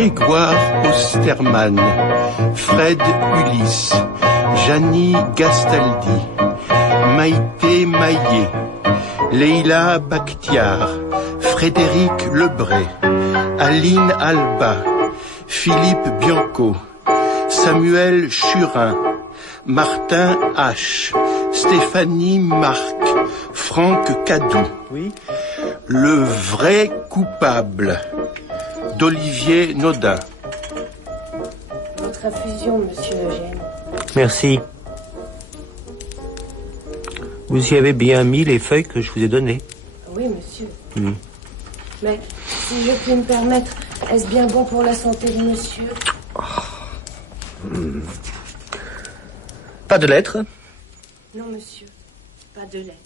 Grégoire Osterman, Fred Ulysse, Gianni Gastaldi, Maïté Maillet, Leila Bakhtiar, Frédéric Lebray, Aline Alba, Philippe Bianco, Samuel Churin, Martin H, Stéphanie Marc, Franck Cadou. Oui. Le vrai coupable d'Olivier Naudin. Votre infusion, monsieur Eugène. Merci. Vous y avez bien mis les feuilles que je vous ai données. Oui, monsieur. Mais, si je puis me permettre, est-ce bien bon pour la santé de monsieur? Pas de lettres? Non, monsieur. Pas de lettres.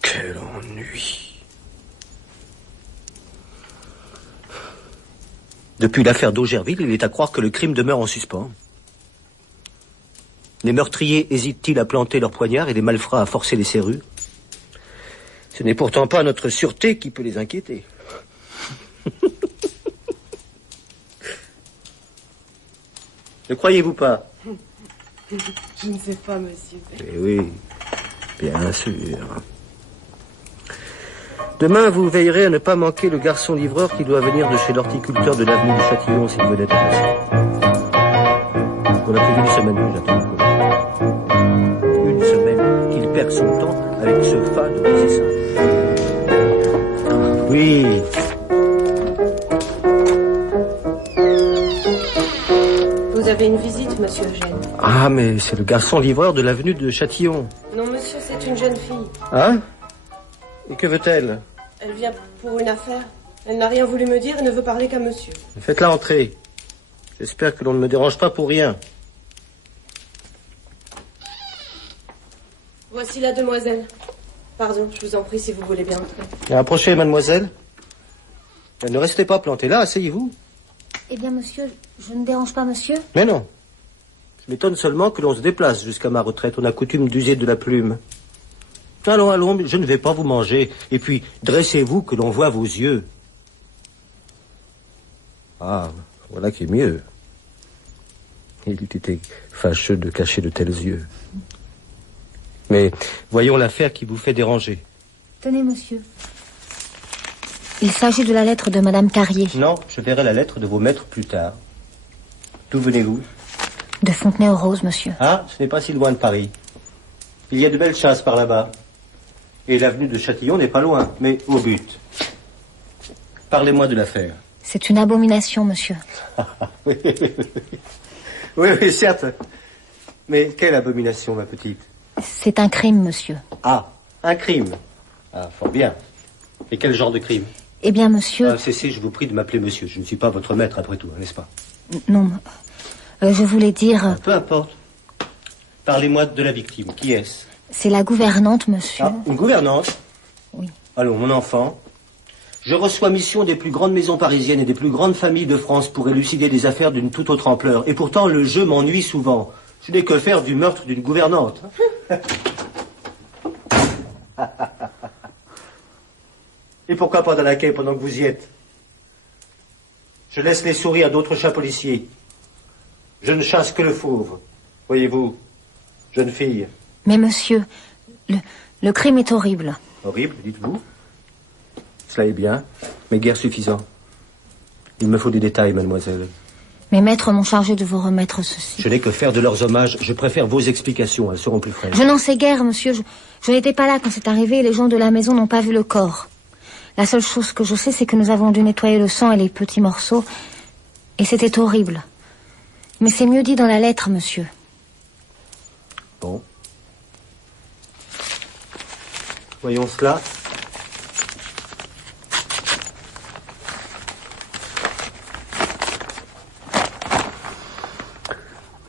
Quel ennui. Depuis l'affaire d'Augerville, il est à croire que le crime demeure en suspens. Les meurtriers hésitent-ils à planter leurs poignards et les malfrats à forcer les serrures? Ce n'est pourtant pas notre sûreté qui peut les inquiéter. Ne croyez-vous pas? Je ne sais pas, monsieur. Eh oui, bien sûr. Demain, vous veillerez à ne pas manquer le garçon livreur qui doit venir de chez l'horticulteur de l'avenue du Châtillon s'il venait à passer. On a prévu une semaine que j'attends le colis. Une semaine qu'il perd son temps avec ce fade de ses seins. Oui. Vous avez une visite, monsieur Eugène. Ah, mais c'est le garçon livreur de l'avenue de Châtillon. Non, monsieur, c'est une jeune fille. Hein? Et que veut-elle? Elle vient pour une affaire. Elle n'a rien voulu me dire et ne veut parler qu'à monsieur. Faites-la entrer. J'espère que l'on ne me dérange pas pour rien. Voici la demoiselle. Pardon, je vous en prie si vous voulez bien entrer. Approchez, mademoiselle. Ne restez pas planté là, asseyez-vous. Eh bien, monsieur, je ne dérange pas, monsieur? Mais non. Je m'étonne seulement que l'on se déplace jusqu'à ma retraite. On a coutume d'user de la plume. Allons, allons, je ne vais pas vous manger. Et puis, dressez-vous que l'on voie vos yeux. Ah, voilà qui est mieux. Il eût été fâcheux de cacher de tels yeux. Mais voyons l'affaire qui vous fait déranger. Tenez, monsieur. Il s'agit de la lettre de Madame Carrier. Non, je verrai la lettre de vos maîtres plus tard. D'où venez-vous? De Fontenay-aux-Roses, monsieur. Ah, ce n'est pas si loin de Paris. Il y a de belles chasses par là-bas. Et l'avenue de Châtillon n'est pas loin, mais au but. Parlez-moi de l'affaire. C'est une abomination, monsieur. Oui, oui, certes. Mais quelle abomination, ma petite? C'est un crime, monsieur. Ah, un crime. Ah, fort bien. Et quel genre de crime? Eh bien, monsieur... Cessez, je vous prie de m'appeler monsieur. Je ne suis pas votre maître, après tout, n'est-ce pas? Non, je voulais dire... Peu importe. Parlez-moi de la victime. Qui est-ce? C'est la gouvernante, monsieur. Ah, une gouvernante? Oui. Allons, mon enfant. Je reçois mission des plus grandes maisons parisiennes et des plus grandes familles de France pour élucider des affaires d'une toute autre ampleur. Et pourtant, le jeu m'ennuie souvent. Je n'ai que faire du meurtre d'une gouvernante. Et pourquoi pas dans la quai pendant que vous y êtes? Je laisse les souris à d'autres chats policiers. Je ne chasse que le fauve. Voyez-vous, jeune fille. Mais monsieur, le crime est horrible. Horrible, dites-vous? Cela est bien, mais guère suffisant. Il me faut des détails, mademoiselle. Mes maîtres m'ont chargé de vous remettre ceci. Je n'ai que faire de leurs hommages. Je préfère vos explications, elles seront plus fraîches. Je n'en sais guère, monsieur. Je n'étais pas là quand c'est arrivé et les gens de la maison n'ont pas vu le corps. La seule chose que je sais, c'est que nous avons dû nettoyer le sang et les petits morceaux. Et c'était horrible. Mais c'est mieux dit dans la lettre, monsieur. Bon. Voyons cela.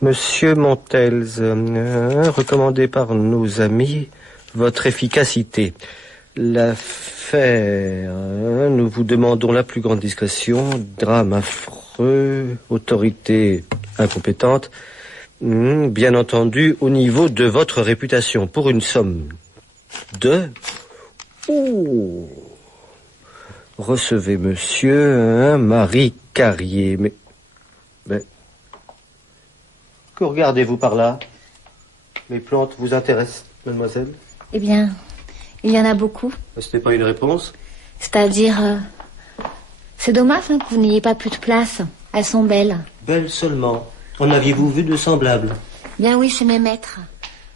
Monsieur Montels, recommandé par nos amis, votre efficacité. L'affaire, nous vous demandons la plus grande discrétion, drame affreux, autorité incompétente, bien entendu au niveau de votre réputation, pour une somme de... Recevez monsieur, Marie Carrier. Mais... Que regardez-vous par là? Les plantes vous intéressent, mademoiselle? Eh bien, il y en a beaucoup. Ce n'est pas une réponse? C'est-à-dire... C'est dommage que vous n'ayez pas plus de place. Elles sont belles. Belles seulement. En aviez-vous vu de semblables? Bien oui, chez mes maîtres.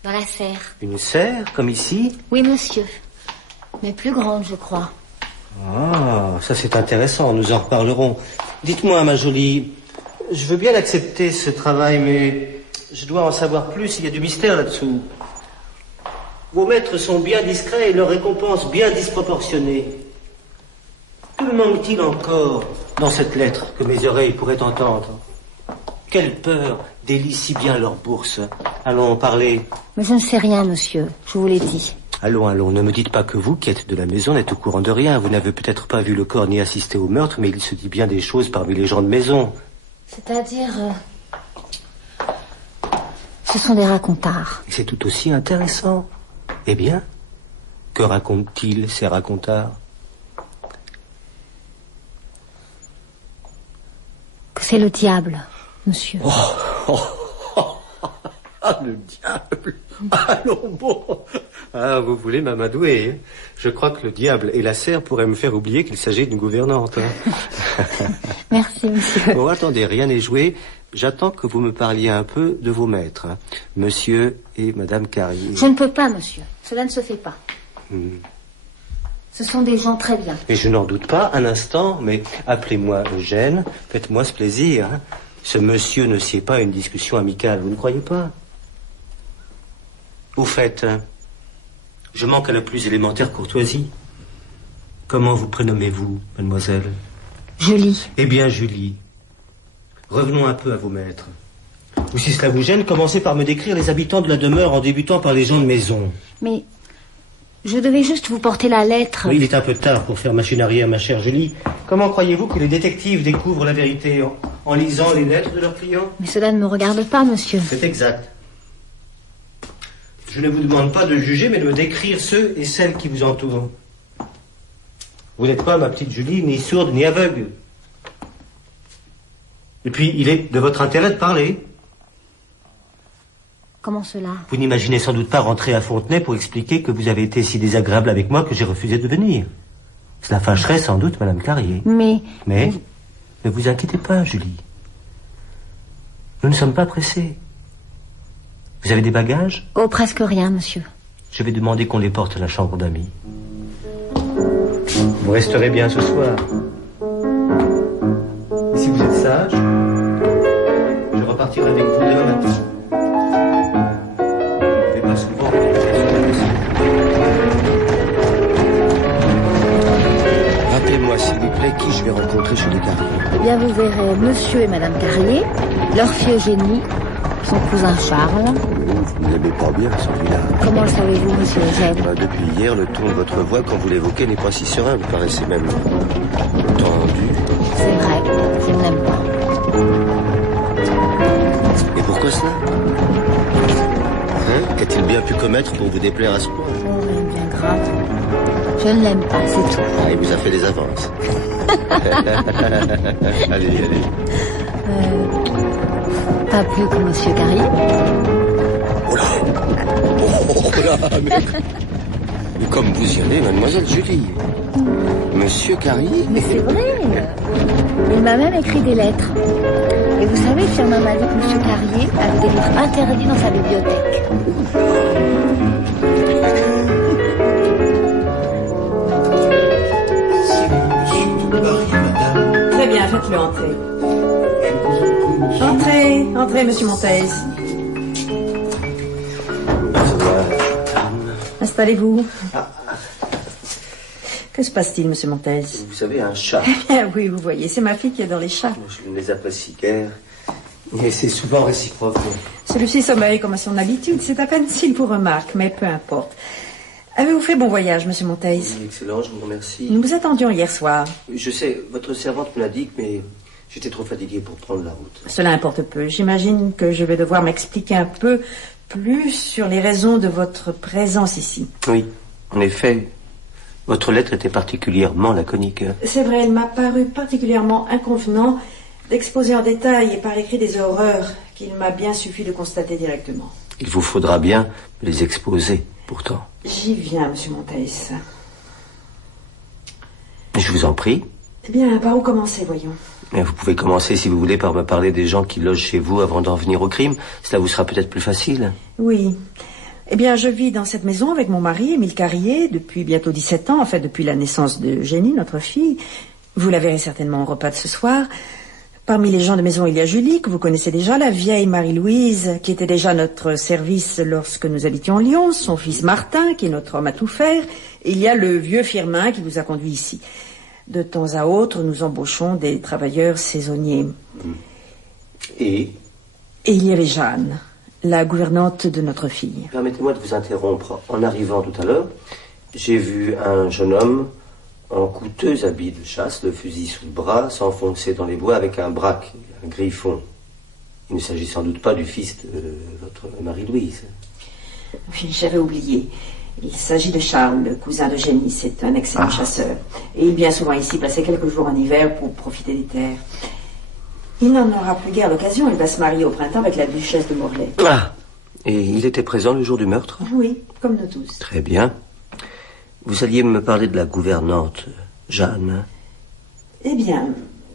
Dans la serre. Une serre, comme ici? Oui, monsieur. Mais plus grande, je crois. Ah, ça c'est intéressant, nous en reparlerons. Dites-moi, ma jolie, je veux bien accepter ce travail, mais je dois en savoir plus, il y a du mystère là-dessous. Vos maîtres sont bien discrets et leurs récompenses bien disproportionnées. Que me manque-t-il encore dans cette lettre que mes oreilles pourraient entendre? Quelle peur délie si bien leur bourse. Allons, parlez. Mais je ne sais rien, monsieur, je vous l'ai dit. Allons, ne me dites pas que vous, qui êtes de la maison, n'êtes au courant de rien. Vous n'avez peut-être pas vu le corps ni assisté au meurtre, mais il se dit bien des choses parmi les gens de maison. C'est-à-dire... Ce sont des racontards. Et c'est tout aussi intéressant. Eh bien, que racontent-ils, ces racontards? Que c'est le diable, monsieur. Ah, le diable. Allons, bon. Ah, vous voulez m'amadouer, hein? Je crois que le diable et la serre pourraient me faire oublier qu'il s'agit d'une gouvernante. Hein. Merci, monsieur. Bon, attendez, rien n'est joué. J'attends que vous me parliez un peu de vos maîtres, hein. Monsieur et Madame Carrier. Je ne peux pas, monsieur. Cela ne se fait pas. Ce sont des gens très bien. Mais je n'en doute pas un instant, mais appelez-moi Eugène, faites-moi ce plaisir. Hein. Ce monsieur ne sied pas à une discussion amicale, vous ne croyez pas? Au fait, hein, je manque à la plus élémentaire courtoisie. Comment vous prénommez-vous, mademoiselle? Julie. Eh bien, Julie, revenons un peu à vos maîtres. Ou si cela vous gêne, commencez par me décrire les habitants de la demeure en débutant par les gens de maison. Mais je devais juste vous porter la lettre. Oui, il est un peu tard pour faire machine arrière, ma chère Julie. Comment croyez-vous que les détectives découvrent la vérité en lisant les lettres de leurs clients? Mais cela ne me regarde pas, monsieur. C'est exact. Je ne vous demande pas de juger, mais de me décrire ceux et celles qui vous entourent. Vous n'êtes pas, ma petite Julie, ni sourde ni aveugle. Et puis, il est de votre intérêt de parler. Comment cela? Vous n'imaginez sans doute pas rentrer à Fontenay pour expliquer que vous avez été si désagréable avec moi que j'ai refusé de venir. Cela fâcherait sans doute Madame Carrier. Mais... Ne vous inquiétez pas, Julie. Nous ne sommes pas pressés. Vous avez des bagages? Oh, presque rien, monsieur. Je vais demander qu'on les porte à la chambre d'amis. Vous resterez bien ce soir. Et si vous êtes sage, je repartirai avec vous demain matin. Je ne vais pas souvent. Rappelez-moi, s'il vous plaît, qui je vais rencontrer chez les Carrier. Eh bien, vous verrez monsieur et madame Carrier, leur fille Eugénie, son cousin Charles. Vous n'aimez pas bien celui-là. Comment le savez-vous, monsieur Eugène? Depuis hier, le ton de votre voix, quand vous l'évoquez, n'est pas si serein. Vous paraissez même tendu. C'est vrai, je ne l'aime pas. Et pourquoi cela? Hein? Qu'a-t-il bien pu commettre pour vous déplaire à ce point? Oh, rien de bien grave. Je ne l'aime pas, c'est tout. Ah, il vous a fait des avances. Allez. Pas plus que monsieur Carrier. Mais comme vous y allez, mademoiselle Julie. Monsieur Carrier. Mais c'est vrai. Il m'a même écrit des lettres. Et vous savez, Firmin m'a dit que monsieur Carrier avait des livres interdits dans sa bibliothèque. Très bien, faites-le entrer. Entrez, monsieur Montez. Installez-vous. Que se passe-t-il, monsieur Montez? Vous savez, un chat. Oui, vous voyez, c'est ma fille qui adore les chats. Je ne les apprécie guère. Et c'est souvent réciproque. Celui-ci sommeille comme à son habitude. C'est à peine s'il vous remarque, mais peu importe. Avez-vous fait bon voyage, monsieur Montez? Oui, excellent, je vous remercie. Nous vous attendions hier soir. Je sais, votre servante me l'a dit, mais j'étais trop fatigué pour prendre la route. Cela importe peu. J'imagine que je vais devoir m'expliquer un peu plus sur les raisons de votre présence ici. Oui, en effet, Votre lettre était particulièrement laconique. C'est vrai, elle m'a paru particulièrement inconvenant d'exposer en détail et par écrit des horreurs qu'il m'a bien suffi de constater directement. Il vous faudra bien les exposer, pourtant. J'y viens, monsieur Monteis. Je vous en prie. Eh bien, par où commencer, voyons? Vous pouvez commencer, si vous voulez, par me parler des gens qui logent chez vous avant d'en venir au crime. Cela vous sera peut-être plus facile. Oui. Eh bien, je vis dans cette maison avec mon mari, Émile Carrier, depuis bientôt 17 ans, en fait, depuis la naissance de Jenny, notre fille. Vous la verrez certainement au repas de ce soir. Parmi les gens de maison, il y a Julie, que vous connaissez déjà, la vieille Marie-Louise, qui était déjà à notre service lorsque nous habitions Lyon, son fils Martin, qui est notre homme à tout faire, et il y a le vieux Firmin qui vous a conduit ici. De temps à autre, nous embauchons des travailleurs saisonniers. Et il y avait Jeanne, la gouvernante de notre fille. Permettez-moi de vous interrompre. En arrivant tout à l'heure, j'ai vu un jeune homme en coûteux habit de chasse, le fusil sous le bras, s'enfoncer dans les bois avec un braque, un griffon. Il ne s'agit sans doute pas du fils de votre Marie-Louise. Oui, j'avais oublié. Il s'agit de Charles, le cousin de Jenny. C'est un excellent chasseur. Et il vient souvent ici passer quelques jours en hiver pour profiter des terres. Il n'en aura plus guère l'occasion. Il va se marier au printemps avec la duchesse de Morlaix. Ah! Et il était présent le jour du meurtre? Oui, comme nous tous. Très bien. Vous alliez me parler de la gouvernante, Jeanne. Eh bien,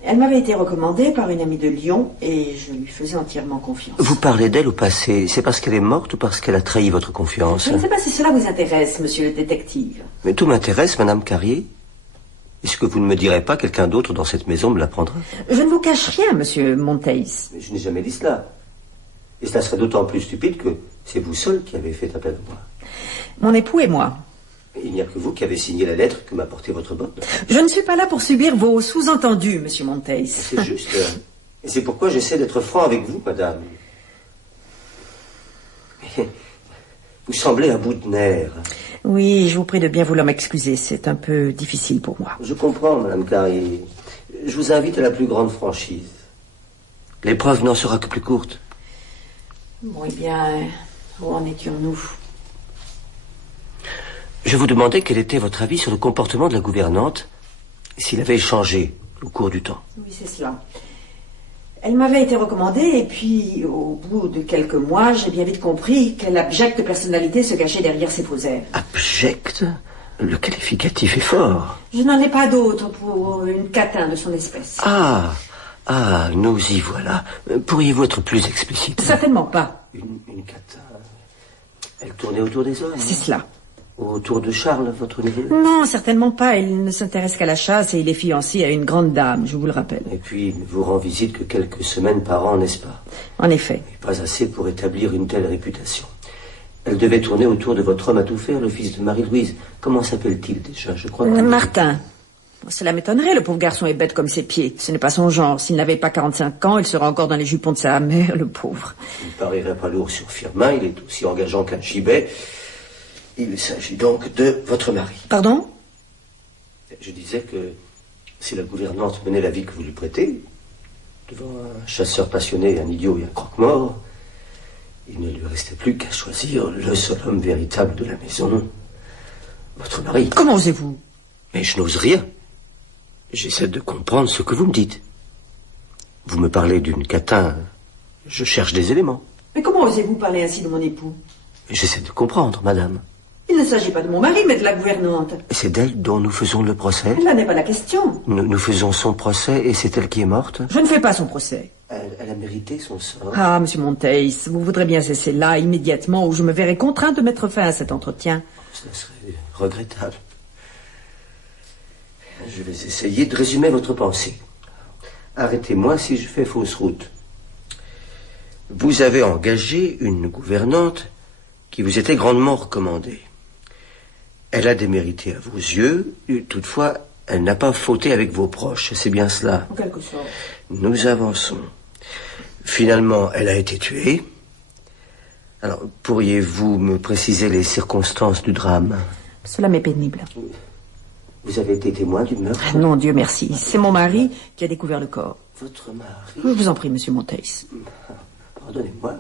elle m'avait été recommandée par une amie de Lyon et je lui faisais entièrement confiance. Vous parlez d'elle au passé. C'est parce qu'elle est morte ou parce qu'elle a trahi votre confiance? Je ne sais pas si cela vous intéresse, monsieur le détective. Mais tout m'intéresse, Madame Carrier. Est-ce que vous ne me direz pas quelqu'un d'autre dans cette maison me l'apprendra? Je ne vous cache rien, monsieur Monteis. Mais je n'ai jamais dit cela. Et cela serait d'autant plus stupide que c'est vous seul qui avez fait appel à moi. Mon époux et moi. Il n'y a que vous qui avez signé la lettre que m'a portée votre bonne. Je ne suis pas là pour subir vos sous-entendus, monsieur Monteis. C'est juste. Et c'est pourquoi j'essaie d'être franc avec vous, madame. Vous semblez à bout de nerfs. Oui, je vous prie de bien vouloir m'excuser. C'est un peu difficile pour moi. Je comprends, madame Carrier. Je vous invite à la plus grande franchise. L'épreuve n'en sera que plus courte. Bon, eh bien, où en étions-nous? Je vous demandais quel était votre avis sur le comportement de la gouvernante, s'il avait changé au cours du temps. Oui, c'est cela. Elle m'avait été recommandée et puis, au bout de quelques mois, j'ai bien vite compris quelle abjecte personnalité se cachait derrière ses faux airs. Abjecte? Le qualificatif est fort. Je n'en ai pas d'autre pour une catin de son espèce. Ah, nous y voilà. Pourriez-vous être plus explicite? Certainement pas. Une catin. Elle tournait autour des hommes. C'est cela. Autour de Charles, votre neveu? Non, certainement pas. Il ne s'intéresse qu'à la chasse et il est fiancé à une grande dame, je vous le rappelle. Et puis, il ne vous rend visite que quelques semaines par an, n'est-ce pas? En effet. Et pas assez pour établir une telle réputation. Elle devait tourner autour de votre homme à tout faire, le fils de Marie-Louise. Comment s'appelle-t-il déjà? Je crois que... Martin. Cela m'étonnerait, le pauvre garçon est bête comme ses pieds. Ce n'est pas son genre. S'il n'avait pas 45 ans, il serait encore dans les jupons de sa mère, le pauvre. Il ne parierait pas lourd sur Firmin, il est aussi engageant qu'un gibet. Il s'agit donc de votre mari. Pardon? Je disais que si la gouvernante menait la vie que vous lui prêtez, devant un chasseur passionné, un idiot et un croque-mort, il ne lui restait plus qu'à choisir le seul homme véritable de la maison, votre mari. Comment osez-vous? Mais je n'ose rien. J'essaie de comprendre ce que vous me dites. Vous me parlez d'une catin. Je cherche des éléments. Mais comment osez-vous parler ainsi de mon époux? J'essaie de comprendre, madame. Il ne s'agit pas de mon mari, mais de la gouvernante. C'est d'elle dont nous faisons le procès? Là n'est pas la question. Nous faisons son procès et c'est elle qui est morte? Je ne fais pas son procès. Elle a mérité son sort. Ah, monsieur Monteis, vous voudrez bien cesser là, immédiatement, ou je me verrai contraint de mettre fin à cet entretien. Ce serait regrettable. Je vais essayer de résumer votre pensée. Arrêtez-moi si je fais fausse route. Vous avez engagé une gouvernante qui vous était grandement recommandée. Elle a démérité à vos yeux, toutefois, elle n'a pas fauté avec vos proches, c'est bien cela. En quelque sorte. Nous avançons. Finalement, elle a été tuée. Alors, pourriez-vous me préciser les circonstances du drame? Cela m'est pénible. Vous avez été témoin du meurtre? Non, Dieu merci. C'est mon mari qui a découvert le corps. Votre mari? Je vous en prie, monsieur Monteis. Pardonnez-moi.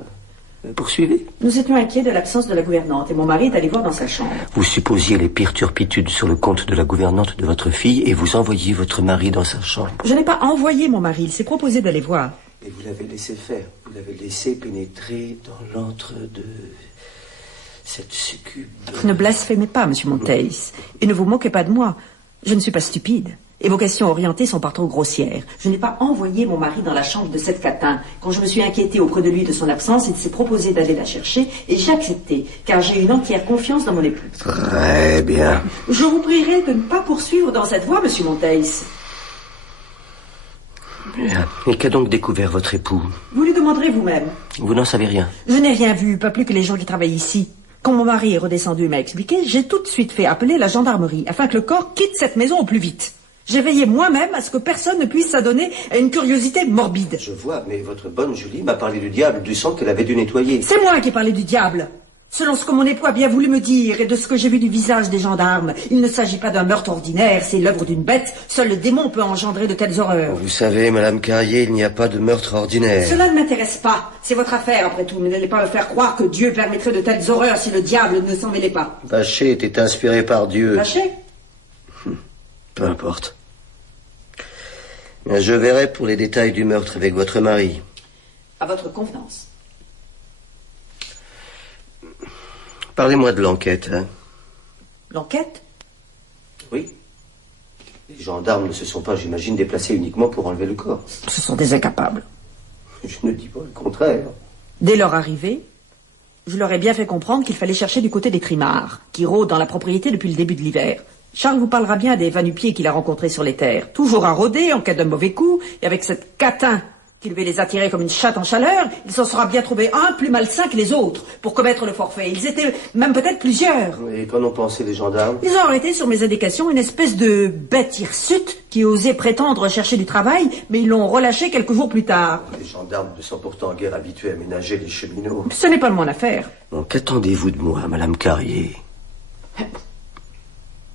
Poursuivez. Nous étions inquiets de l'absence de la gouvernante et mon mari est allé voir dans sa chambre. Vous supposiez les pires turpitudes sur le compte de la gouvernante de votre fille et vous envoyiez votre mari dans sa chambre. Je n'ai pas envoyé mon mari, il s'est proposé d'aller voir. Et vous l'avez laissé faire. Vous l'avez laissé pénétrer dans l'antre de cette succube. Ne blasphémez pas, monsieur Monteis, et ne vous moquez pas de moi. Je ne suis pas stupide. Et vos questions orientées sont par trop grossières. Je n'ai pas envoyé mon mari dans la chambre de cette catin. Quand je me suis inquiétée auprès de lui de son absence, il s'est proposé d'aller la chercher et j'ai accepté, car j'ai une entière confiance dans mon époux. Très bien. Je vous prierai de ne pas poursuivre dans cette voie, monsieur Monteis. Bien. Et qu'a donc découvert votre époux? Vous lui demanderez vous-même. Vous n'en savez rien. Je n'ai rien vu, pas plus que les gens qui travaillent ici. Quand mon mari est redescendu et m'a expliqué, j'ai tout de suite fait appeler la gendarmerie afin que le corps quitte cette maison au plus vite. J'ai veillé moi-même à ce que personne ne puisse s'adonner à une curiosité morbide. Je vois, mais votre bonne Julie m'a parlé du diable, du sang qu'elle avait dû nettoyer. C'est moi qui ai parlé du diable. Selon ce que mon époux a bien voulu me dire et de ce que j'ai vu du visage des gendarmes, il ne s'agit pas d'un meurtre ordinaire, c'est l'œuvre d'une bête. Seul le démon peut engendrer de telles horreurs. Vous savez, Madame Carrier, il n'y a pas de meurtre ordinaire. Cela ne m'intéresse pas. C'est votre affaire, après tout. Mais n'allez pas me faire croire que Dieu permettrait de telles horreurs si le diable ne s'en mêlait pas. Vacher était inspiré par Dieu. Vacher? Peu importe. Je verrai pour les détails du meurtre avec votre mari. À votre convenance. Parlez-moi de l'enquête, hein. L'enquête? Oui. Les gendarmes ne se sont pas, j'imagine, déplacés uniquement pour enlever le corps. Ce sont des incapables. Je ne dis pas le contraire. Dès leur arrivée, je leur ai bien fait comprendre qu'il fallait chercher du côté des trimards, qui rôdent dans la propriété depuis le début de l'hiver. Charles vous parlera bien des va-nu-pieds qu'il a rencontrés sur les terres. Toujours à rôder en cas d'un mauvais coup, et avec cette catin qui devait les attirer comme une chatte en chaleur, il s'en sera bien trouvé un plus malsain que les autres pour commettre le forfait. Ils étaient même peut-être plusieurs. Et qu'en ont pensé les gendarmes? Ils ont arrêté sur mes indications une espèce de bête hirsute qui osait prétendre chercher du travail, mais ils l'ont relâché quelques jours plus tard. Les gendarmes ne sont pourtant guère habitués à ménager les cheminots. Ce n'est pas de mon affaire. Bon, qu'attendez-vous de moi, Madame Carrier?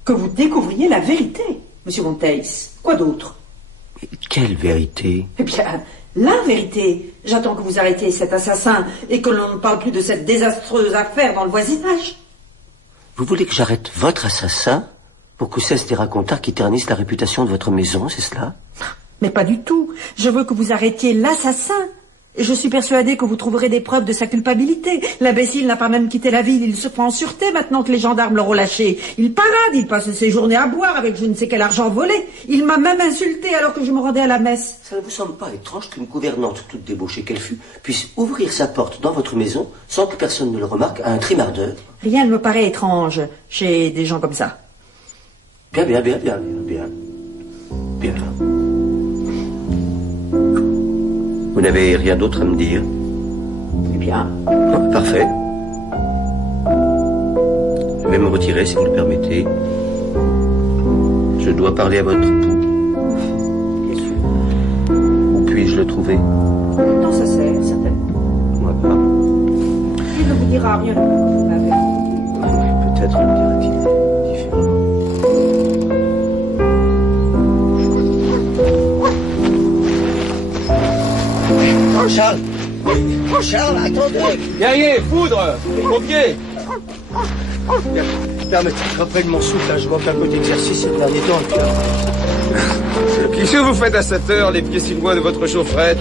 Que vous découvriez la vérité, monsieur Monteis. Quoi d'autre? Mais quelle vérité? Eh bien, la vérité. J'attends que vous arrêtiez cet assassin et que l'on ne parle plus de cette désastreuse affaire dans le voisinage. Vous voulez que j'arrête votre assassin pour que cessent des racontars qui ternissent la réputation de votre maison, c'est cela? Mais pas du tout. Je veux que vous arrêtiez l'assassin. Et je suis persuadée que vous trouverez des preuves de sa culpabilité. L'imbécile n'a pas même quitté la ville. Il se prend en sûreté maintenant que les gendarmes l'ont relâché. Il parade, il passe ses journées à boire avec je ne sais quel argent volé. Il m'a même insulté alors que je me rendais à la messe. Ça ne vous semble pas étrange qu'une gouvernante toute débauchée qu'elle fût puisse ouvrir sa porte dans votre maison sans que personne ne le remarque à un trimardeur? Rien ne me paraît étrange chez des gens comme ça. Bien. Vous n'avez rien d'autre à me dire? Eh bien. Oh, parfait. Je vais me retirer si vous le permettez. Je dois parler à votre époux. Bien sûr. Où puis-je le trouver? Dans sa serre, certainement. Voilà. Il ne vous dira rien de plus que vous m'avez. Peut-être le dira-t-il différemment. Charles! Charles, attendez! Guerrier, foudre! Pompier! Permettez que je reprenne mon souffle, là, je manque un peu d'exercice ces derniers temps. Qu'est-ce que vous faites à cette heure, les pieds si loin de votre chaufferette?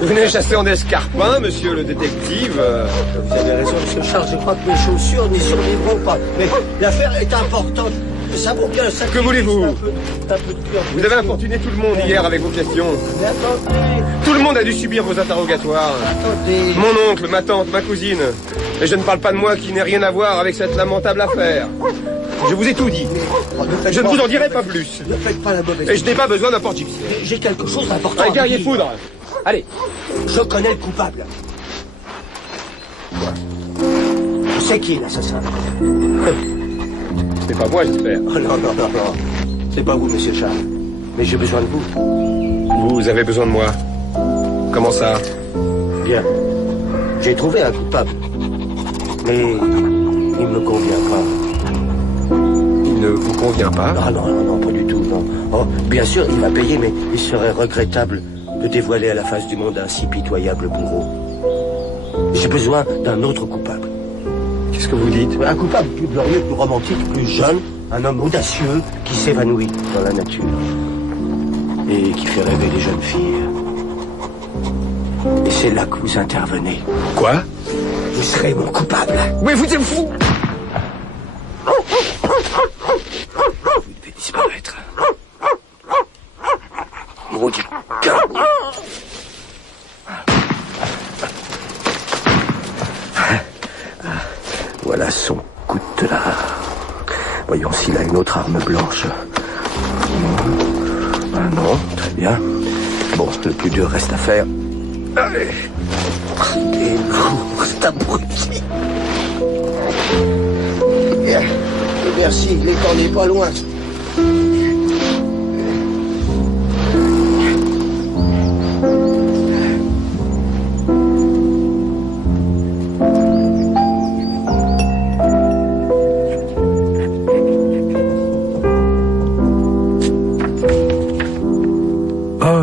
Vous venez chasser en escarpin, monsieur le détective? Vous avez raison, monsieur Charles, je crois que mes chaussures n'y survivront pas. Mais l'affaire est importante. Ça vaut bien ça. Que voulez-vous? Un peu de cœur. Vous avez importuné tout le monde hier avec vos questions. Mais attendez, Tout le monde a dû subir vos interrogatoires. attendez. Mon oncle, ma tante, ma cousine. Et je ne parle pas de moi qui n'ai rien à voir avec cette lamentable affaire. Je vous ai tout dit. Je ne vous en dirai pas plus. Ne faites pas la mauvaise. Et je n'ai pas besoin d'un porte-gypsy. J'ai quelque chose d'important. Un à guerrier vous dire. foudre. Allez. Je connais le coupable. Je sais qui est l'assassin. C'est pas moi, j'espère. Oh non. C'est pas vous, monsieur Charles. Mais j'ai besoin de vous. Vous avez besoin de moi. Comment ça? Bien. J'ai trouvé un coupable. Mais il ne me convient pas. Il ne vous convient pas? Ah non, pas du tout, non. Oh, bien sûr, il va payer, mais il serait regrettable de dévoiler à la face du monde un si pitoyable bourreau. J'ai besoin d'un autre coupable. Qu'est-ce que vous dites? Un coupable plus glorieux, plus romantique, plus jeune. Un homme audacieux qui s'évanouit dans la nature. Et qui fait rêver les jeunes filles. Et c'est là que vous intervenez. Quoi? Vous serez mon coupable. Mais vous êtes fou! Vous devez disparaître. Maudit garou. Voilà son coutelas. Voyons s'il a une autre arme blanche. Ah non, très bien. Bon, le plus dur reste à faire. Allez. Et vous, c'est abruti. Merci, l'étang n'est pas loin.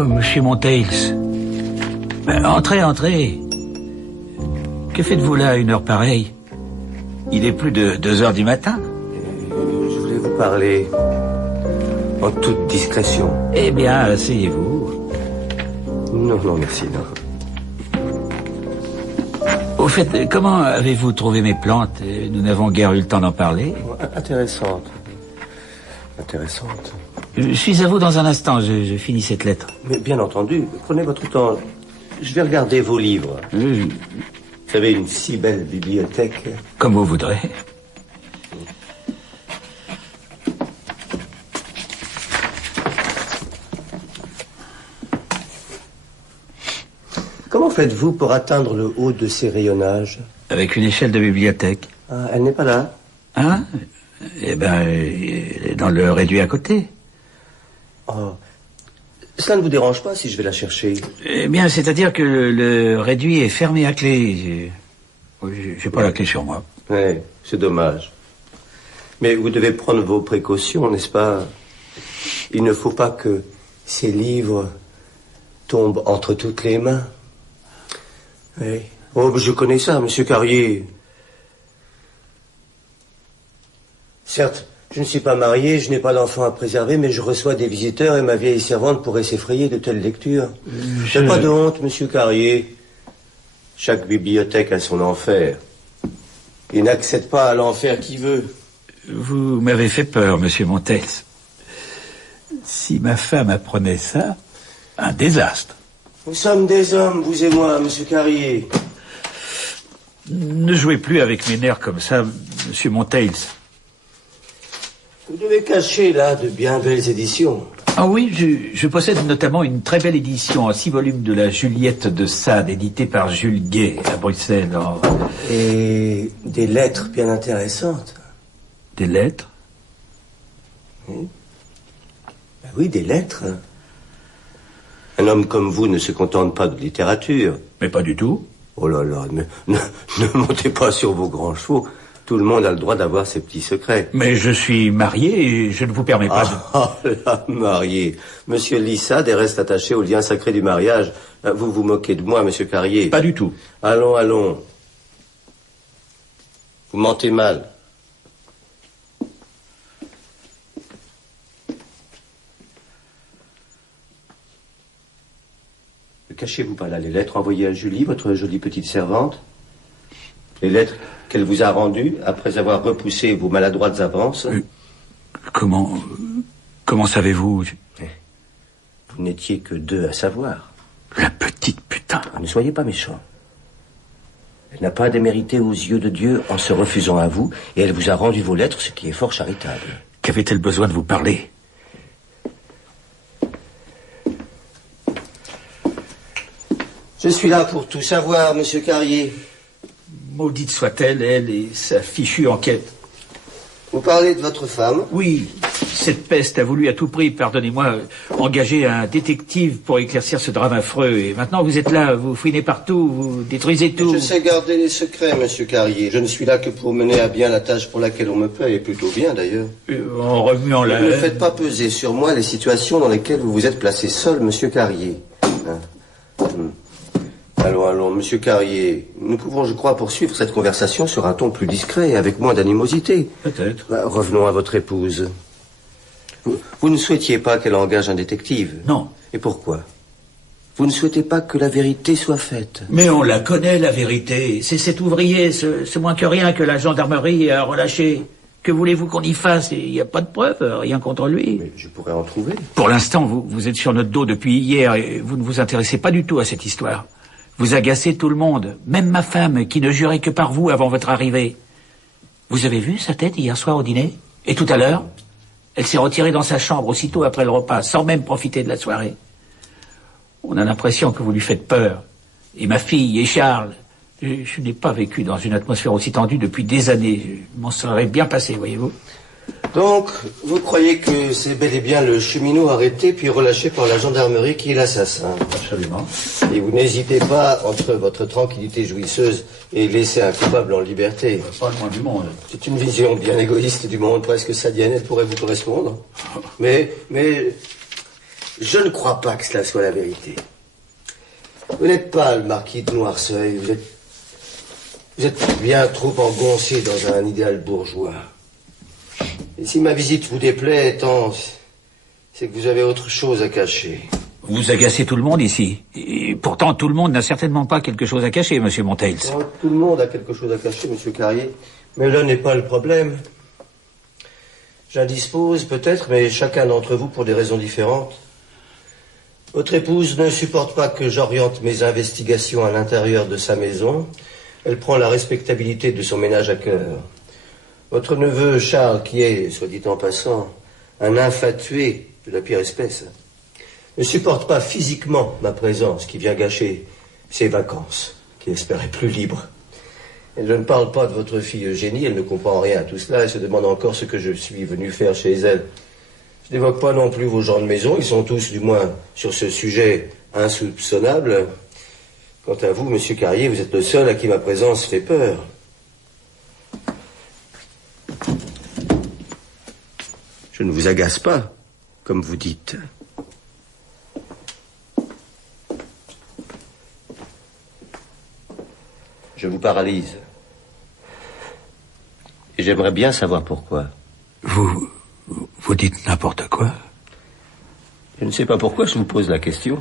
Monsieur Montails. Entrez, entrez. Que faites-vous là à une heure pareille? Il est plus de 2 heures du matin. Je voulais vous parler en toute discrétion. Eh bien, asseyez-vous. Non, non, merci, non. Au fait, comment avez-vous trouvé mes plantes? Nous n'avons guère eu le temps d'en parler. Intéressante. Intéressante. Je suis à vous dans un instant, je finis cette lettre. Mais bien entendu, prenez votre temps. Je vais regarder vos livres. Vous avez une si belle bibliothèque. Comme vous voudrez. Comment faites-vous pour atteindre le haut de ces rayonnages? Avec une échelle de bibliothèque. Ah, elle n'est pas là? Hein? Eh ben, elle est dans le réduit à côté. Oh. Cela ne vous dérange pas si je vais la chercher? Eh bien, c'est-à-dire que le réduit est fermé à clé. J'ai pas la clé sur moi. Oui, c'est dommage. Mais vous devez prendre vos précautions, n'est-ce pas? Il ne faut pas que ces livres tombent entre toutes les mains. Oui. Oh, je connais ça, monsieur Carrier. Certes, je ne suis pas marié, je n'ai pas d'enfant à préserver, mais je reçois des visiteurs et ma vieille servante pourrait s'effrayer de telles lectures. Pas de honte, monsieur Carrier. Chaque bibliothèque a son enfer. Il n'accède pas à l'enfer qui veut. Vous m'avez fait peur, monsieur Montails. Si ma femme apprenait ça, un désastre. Nous sommes des hommes, vous et moi, monsieur Carrier. Ne jouez plus avec mes nerfs comme ça, monsieur Montails. Vous devez cacher là de bien belles éditions. Ah oui, je possède notamment une très belle édition en 6 volumes de la Juliette de Sade, éditée par Jules Guet à Bruxelles. Et des lettres bien intéressantes. Des lettres? Oui, ben oui, des lettres. Un homme comme vous ne se contente pas de littérature. Mais pas du tout. Oh là là, ne montez pas sur vos grands chevaux. Tout le monde a le droit d'avoir ses petits secrets. Mais je suis marié et je ne vous permets pas là, marié. Monsieur Lissade reste attaché au lien sacré du mariage. Vous vous moquez de moi, monsieur Carrier. Pas du tout. Allons, allons. Vous mentez mal. Ne cachez-vous pas là les lettres envoyées à Julie, votre jolie petite servante? Les lettres qu'elle vous a rendues après avoir repoussé vos maladroites avances? Comment savez-vous? Vous n'étiez que 2 à savoir. La petite putain. Ne soyez pas méchant. Elle n'a pas démérité aux yeux de Dieu en se refusant à vous, et elle vous a rendu vos lettres, ce qui est fort charitable. Qu'avait-elle besoin de vous parler? Je suis là pour tout savoir, monsieur Carrier. Maudite soit-elle, elle et sa fichue enquête. Vous parlez de votre femme? Oui, cette peste a voulu à tout prix, pardonnez-moi, engager un détective pour éclaircir ce drame affreux. Et maintenant vous êtes là, vous fouinez partout, vous détruisez tout. Je sais garder les secrets, monsieur Carrier. Je ne suis là que pour mener à bien la tâche pour laquelle on me paye, et plutôt bien d'ailleurs. En remuant la... Ne faites pas peser sur moi les situations dans lesquelles vous vous êtes placé seul, monsieur Carrier. Allons, monsieur Carrier. Nous pouvons, je crois, poursuivre cette conversation sur un ton plus discret et avec moins d'animosité. Peut-être. Revenons à votre épouse. Vous ne souhaitiez pas qu'elle engage un détective? Non. Et pourquoi? Vous ne souhaitez pas que la vérité soit faite? Mais on la connaît, la vérité. C'est cet ouvrier, ce moins que rien que la gendarmerie a relâché. Que voulez-vous qu'on y fasse? Il n'y a pas de preuves, rien contre lui. Mais je pourrais en trouver. Pour l'instant, vous êtes sur notre dos depuis hier et vous ne vous intéressez pas du tout à cette histoire. Vous agacez tout le monde, même ma femme, qui ne jurait que par vous avant votre arrivée. Vous avez vu sa tête hier soir au dîner? Et tout à l'heure? Elle s'est retirée dans sa chambre aussitôt après le repas, sans même profiter de la soirée. On a l'impression que vous lui faites peur. Et ma fille, et Charles. Je n'ai pas vécu dans une atmosphère aussi tendue depuis des années. Je m'en serais bien passé, voyez-vous. Donc, vous croyez que c'est bel et bien le cheminot arrêté puis relâché par la gendarmerie qui est l'assassin? Absolument. Et vous n'hésitez pas, entre votre tranquillité jouisseuse et laisser un coupable en liberté? Pas le moins du monde. C'est une vision bien égoïste du monde, presque sadienne, elle pourrait vous correspondre. Mais je ne crois pas que cela soit la vérité. Vous n'êtes pas le marquis de Noirceuil, vous êtes bien trop engoncé dans un idéal bourgeois. Et si ma visite vous déplaît tant, c'est que vous avez autre chose à cacher. Vous agacez tout le monde ici. Et pourtant, tout le monde n'a certainement pas quelque chose à cacher, monsieur Monteils. Tout le monde a quelque chose à cacher, monsieur Carrier. Mais là n'est pas le problème. J'indispose peut-être, mais chacun d'entre vous pour des raisons différentes. Votre épouse ne supporte pas que j'oriente mes investigations à l'intérieur de sa maison. Elle prend la respectabilité de son ménage à cœur. Votre neveu Charles, qui est, soit dit en passant, un infatué de la pire espèce, ne supporte pas physiquement ma présence qui vient gâcher ses vacances, qu'il espérait plus libres. Et je ne parle pas de votre fille Eugénie, elle ne comprend rien à tout cela et se demande encore ce que je suis venu faire chez elle. Je n'évoque pas non plus vos gens de maison, ils sont tous, du moins, sur ce sujet insoupçonnable. Quant à vous, monsieur Carrier, vous êtes le seul à qui ma présence fait peur. Je ne vous agace pas, comme vous dites. Je vous paralyse. Et j'aimerais bien savoir pourquoi. Vous dites n'importe quoi. Je ne sais pas pourquoi je vous pose la question.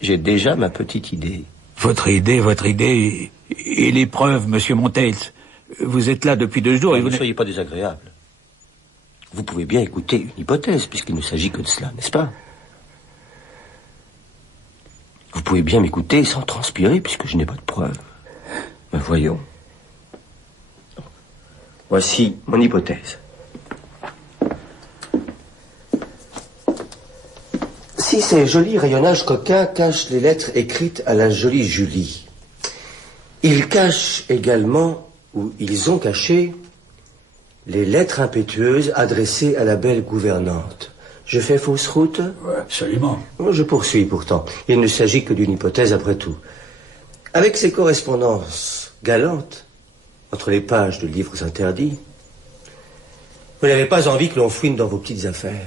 J'ai déjà ma petite idée. Votre idée, et les preuves, monsieur Monteils. Vous êtes là depuis 2 jours et vous ne soyez pas désagréable. Vous pouvez bien écouter une hypothèse, puisqu'il ne s'agit que de cela, n'est-ce pas? Vous pouvez bien m'écouter sans transpirer, puisque je n'ai pas de preuves. Ben voyons. Voici mon hypothèse. Si ces jolis rayonnages coquins cachent les lettres écrites à la jolie Julie, ils cachent également, ou ils ont caché, les lettres impétueuses adressées à la belle gouvernante. Je fais fausse route? Oui, absolument. Je poursuis pourtant. Il ne s'agit que d'une hypothèse après tout. Avec ces correspondances galantes, entre les pages de livres interdits, vous n'avez pas envie que l'on fouine dans vos petites affaires.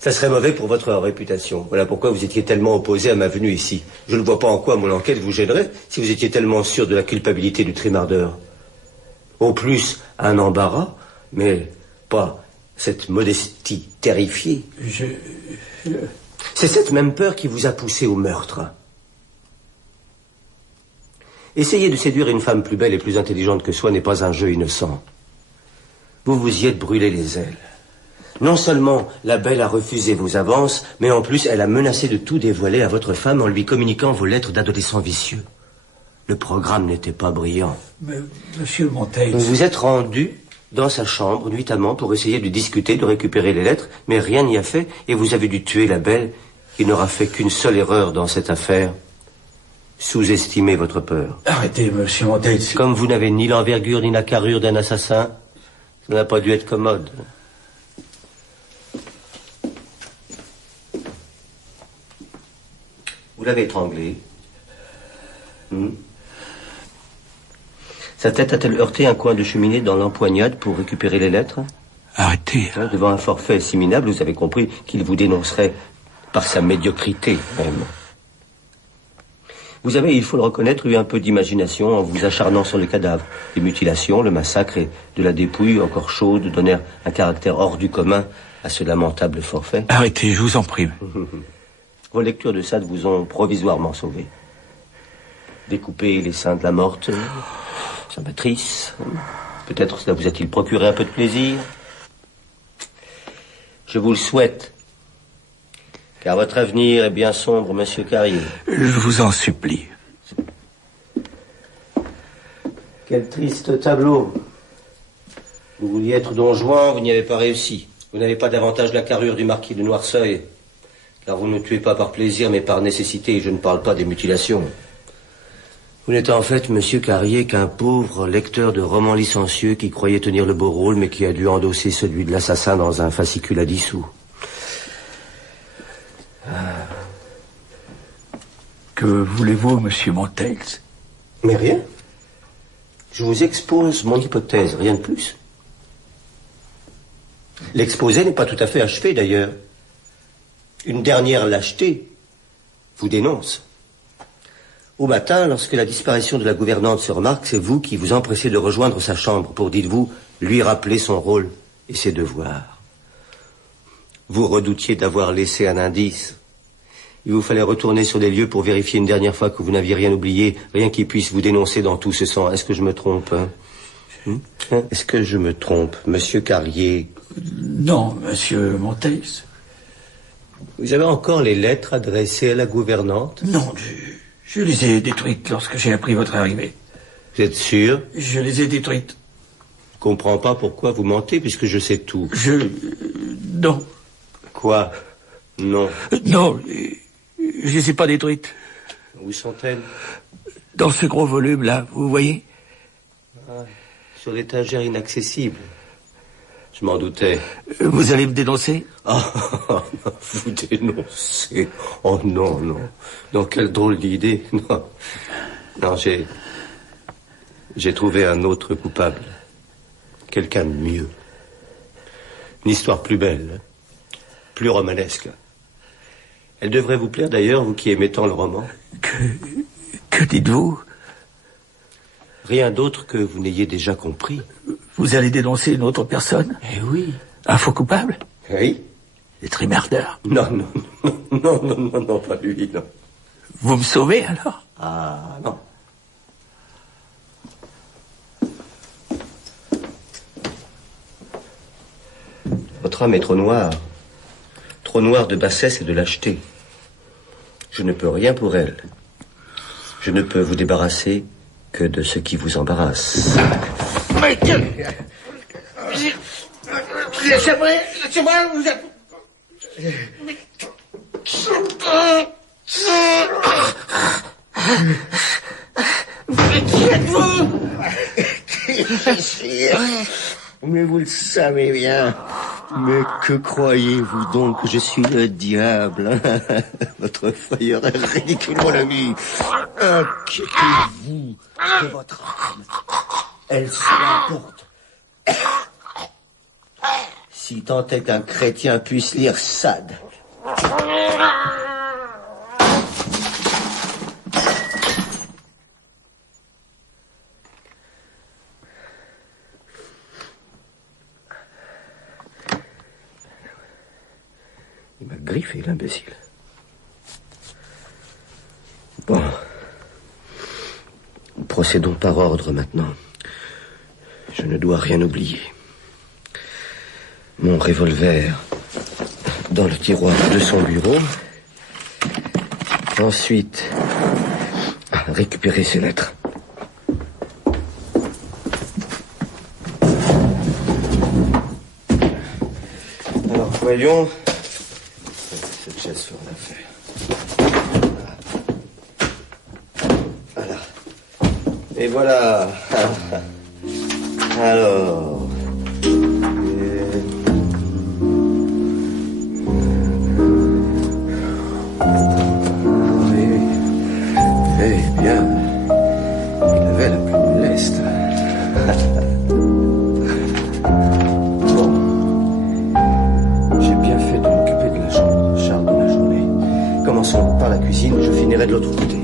Ça serait mauvais pour votre réputation. Voilà pourquoi vous étiez tellement opposé à ma venue ici. Je ne vois pas en quoi mon enquête vous gênerait si vous étiez tellement sûr de la culpabilité du trimardeur. Au plus, un embarras, mais pas cette modestie terrifiée. C'est cette même peur qui vous a poussé au meurtre. Essayer de séduire une femme plus belle et plus intelligente que soi n'est pas un jeu innocent. Vous vous y êtes brûlé les ailes. Non seulement la belle a refusé vos avances, mais en plus elle a menacé de tout dévoiler à votre femme en lui communiquant vos lettres d'adolescent vicieux. Le programme n'était pas brillant. Mais, monsieur Monteils... Vous vous êtes rendu dans sa chambre nuitamment pour essayer de discuter, de récupérer les lettres, mais rien n'y a fait et vous avez dû tuer la belle qui n'aura fait qu'une seule erreur dans cette affaire. Sous-estimer votre peur. Arrêtez, monsieur Monteils. Comme vous n'avez ni l'envergure ni la carrure d'un assassin, ça n'a pas dû être commode. Vous l'avez étranglé. Sa tête a-t-elle heurté un coin de cheminée dans l'empoignade pour récupérer les lettres? Arrêtez. Devant un forfait si minable, vous avez compris qu'il vous dénoncerait par sa médiocrité même. Vous avez, il faut le reconnaître, eu un peu d'imagination en vous acharnant sur le cadavre. Les mutilations, le massacre et de la dépouille encore chaude donnèrent un caractère hors du commun à ce lamentable forfait. Arrêtez, je vous en prie. Vos lectures de Sade vous ont provisoirement sauvé. Découper les seins de la morte, sa matrice. Peut-être cela vous a-t-il procuré un peu de plaisir. Je vous le souhaite. Car votre avenir est bien sombre, monsieur Carrier. Je vous en supplie. Quel triste tableau. Vous vouliez être Don Juan, vous n'y avez pas réussi. Vous n'avez pas davantage la carrure du marquis de Noirceuil. Car vous ne tuez pas par plaisir, mais par nécessité, et je ne parle pas des mutilations. Vous n'êtes en fait, monsieur Carrier, qu'un pauvre lecteur de romans licencieux qui croyait tenir le beau rôle, mais qui a dû endosser celui de l'assassin dans un fascicule à 10 sous. Que voulez-vous, monsieur Montels? Mais rien. Je vous expose mon hypothèse, rien de plus. L'exposé n'est pas tout à fait achevé, d'ailleurs. Une dernière lâcheté vous dénonce. Au matin, lorsque la disparition de la gouvernante se remarque, c'est vous qui vous empressez de rejoindre sa chambre pour, dites-vous, lui rappeler son rôle et ses devoirs. Vous redoutiez d'avoir laissé un indice. Il vous fallait retourner sur les lieux pour vérifier une dernière fois que vous n'aviez rien oublié, rien qui puisse vous dénoncer dans tout ce sang. Est-ce que je me trompe, hein? Est-ce que je me trompe, monsieur Carrier? Non, monsieur Montels. Vous avez encore les lettres adressées à la gouvernante? Non, je les ai détruites lorsque j'ai appris votre arrivée. Vous êtes sûr? Je les ai détruites. Je comprends pas pourquoi vous mentez, puisque je sais tout. Non. Quoi? Non. Non, je les ai pas détruites. Où sont-elles? Dans ce gros volume-là, vous voyez? Sur l'étagère inaccessible. Je m'en doutais. Vous allez me dénoncer? Vous dénoncer? Oh non, non. Non, quelle drôle d'idée. Non, non, j'ai trouvé un autre coupable. Quelqu'un de mieux. Une histoire plus belle, plus romanesque. Elle devrait vous plaire d'ailleurs, vous qui aimez tant le roman. Que dites-vous? Rien d'autre que vous n'ayez déjà compris. Vous allez dénoncer une autre personne? Eh oui. Un faux coupable? Oui. Les trimardeurs? Non, pas lui, non. Vous me sauvez alors? Ah, non. Votre âme est trop noire de bassesse et de lâcheté. Je ne peux rien pour elle. Je ne peux vous débarrasser que de ce qui vous embarrasse. Mais laissez-moi, vous êtes... Qui êtes-vous? Je suis... Mais vous le savez bien. Mais que croyez-vous donc que je suis le diable? Votre frayeur est ridicule, mon ami. Inquiétez-vous que votre âme, elle soit porte. Si tant est qu'un chrétien puisse lire Sade. Il m'a griffé, l'imbécile. Bon. Procédons par ordre maintenant. Je ne dois rien oublier. Mon revolver dans le tiroir de son bureau. Ensuite, récupérer ses lettres. Alors, voyons. Cette chaise fera l'affaire. Voilà. Et voilà. Alors. Eh bien, il avait la plume leste. Bon. J'ai bien fait de m'occuper de la chambre, Charles, de la journée. Commençons par la cuisine, je finirai de l'autre côté.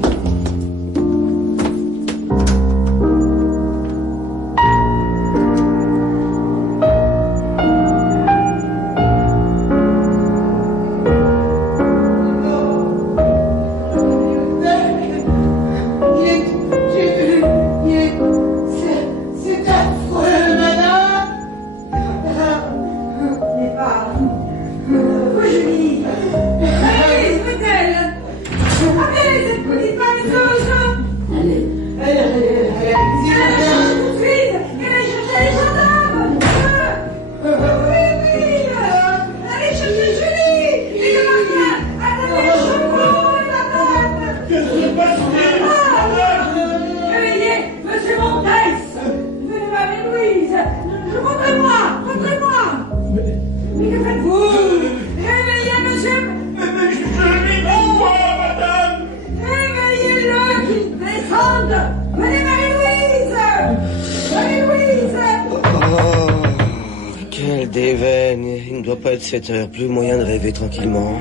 des veines. Il ne doit pas être 7 heures. Plus moyen de rêver tranquillement.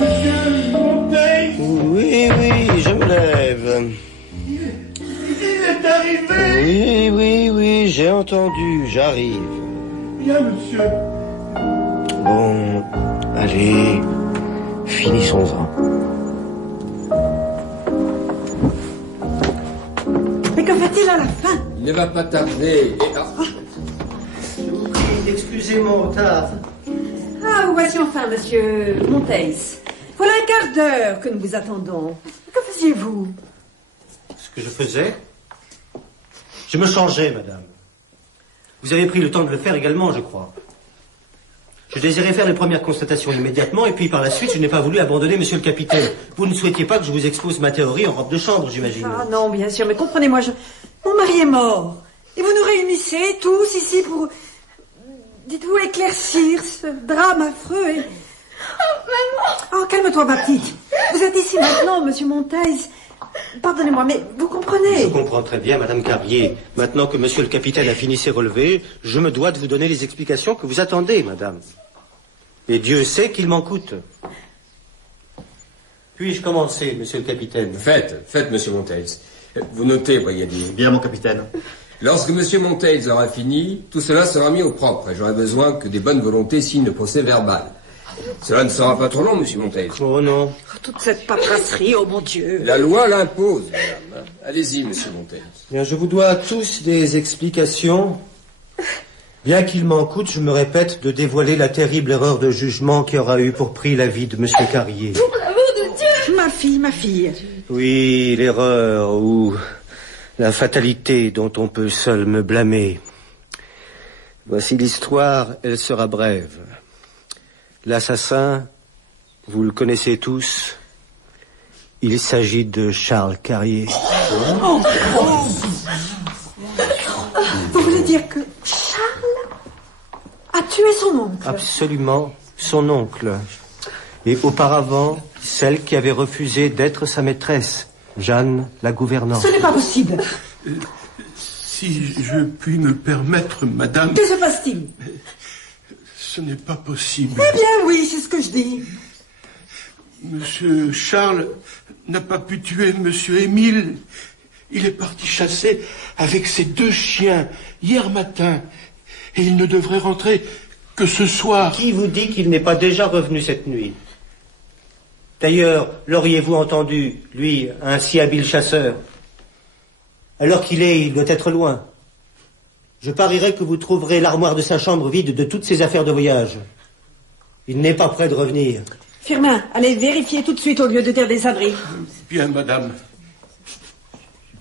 Monsieur Montaigne. Oui, je me lève. Il est arrivé. Oui, j'ai entendu. J'arrive. Bien, monsieur. Bon, allez, finissons-en. Mais que fait-il à la fin? Il ne va pas tarder. Je vous prie d'excuser mon retard. Ah, vous voici enfin, monsieur Montaigne. Voilà un quart d'heure que nous vous attendons. Que faisiez-vous? Ce que je faisais, je me changeais, madame. Vous avez pris le temps de le faire également, je crois. Je désirais faire les premières constatations immédiatement, et puis par la suite, je n'ai pas voulu abandonner monsieur le capitaine. Vous ne souhaitiez pas que je vous expose ma théorie en robe de chambre, j'imagine. Ah non, bien sûr, mais comprenez-moi, mon mari est mort. Et vous nous réunissez tous ici pour, dites-vous, éclaircir ce drame affreux et... Oh, maman! Oh, calme-toi, ma petite. Vous êtes ici maintenant, monsieur Montaigne. Pardonnez-moi, mais vous comprenez? Je comprends très bien, madame Carrier. Maintenant que monsieur le capitaine a fini ses relevés, je me dois de vous donner les explications que vous attendez, madame. Et Dieu sait qu'il m'en coûte. Puis-je commencer, monsieur le capitaine? Faites, monsieur Montaigne. Vous notez, voyez-vous. Bien, mon capitaine. Lorsque monsieur Montaigne aura fini, tout cela sera mis au propre et j'aurai besoin que des bonnes volontés signent le procès verbal. Cela ne sera pas trop long, monsieur Montaigne. Oh non. Toute cette paperasserie, oh mon Dieu. La loi l'impose, madame. Allez-y, monsieur Montaigne. Bien, je vous dois tous des explications. Bien qu'il m'en coûte, je me répète, de dévoiler la terrible erreur de jugement qui aura eu pour prix la vie de monsieur Carrier. Pour l'amour de Dieu! Ma fille. Oui, l'erreur ou la fatalité dont on peut seul me blâmer. Voici l'histoire, elle sera brève. L'assassin, vous le connaissez tous, il s'agit de Charles Carrier. Vous voulez dire que Charles a tué son oncle? Absolument, son oncle. Et auparavant, celle qui avait refusé d'être sa maîtresse, Jeanne, la gouvernante. Ce n'est pas possible. Si je puis me permettre, madame... Que se passe-t-il? Ce n'est pas possible. Eh bien oui, c'est ce que je dis. Monsieur Charles n'a pas pu tuer monsieur Émile. Il est parti chasser avec ses 2 chiens hier matin. Et il ne devrait rentrer que ce soir. Qui vous dit qu'il n'est pas déjà revenu cette nuit? D'ailleurs, l'auriez-vous entendu, lui, un si habile chasseur? Alors qu'il est, il doit être loin. Je parierais que vous trouverez l'armoire de sa chambre vide de toutes ses affaires de voyage. Il n'est pas prêt de revenir. Firmin, allez vérifier tout de suite au lieu de dire des âneries. Bien, madame.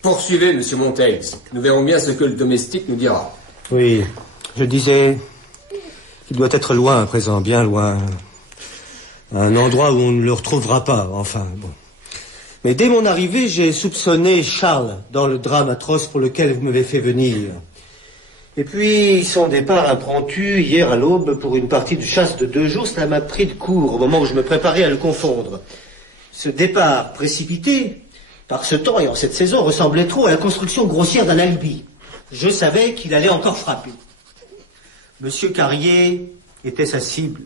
Poursuivez, monsieur Montaigne. Nous verrons bien ce que le domestique nous dira. Oui, je disais qu'il doit être loin à présent, bien loin. Un endroit où on ne le retrouvera pas, enfin, bon. Mais dès mon arrivée, j'ai soupçonné Charles dans le drame atroce pour lequel vous m'avez fait venir. Et puis, son départ impromptu, hier à l'aube, pour une partie de chasse de 2 jours, cela m'a pris de court au moment où je me préparais à le confondre. Ce départ précipité, par ce temps et en cette saison, ressemblait trop à la construction grossière d'un alibi. Je savais qu'il allait encore frapper. Monsieur Carrier était sa cible.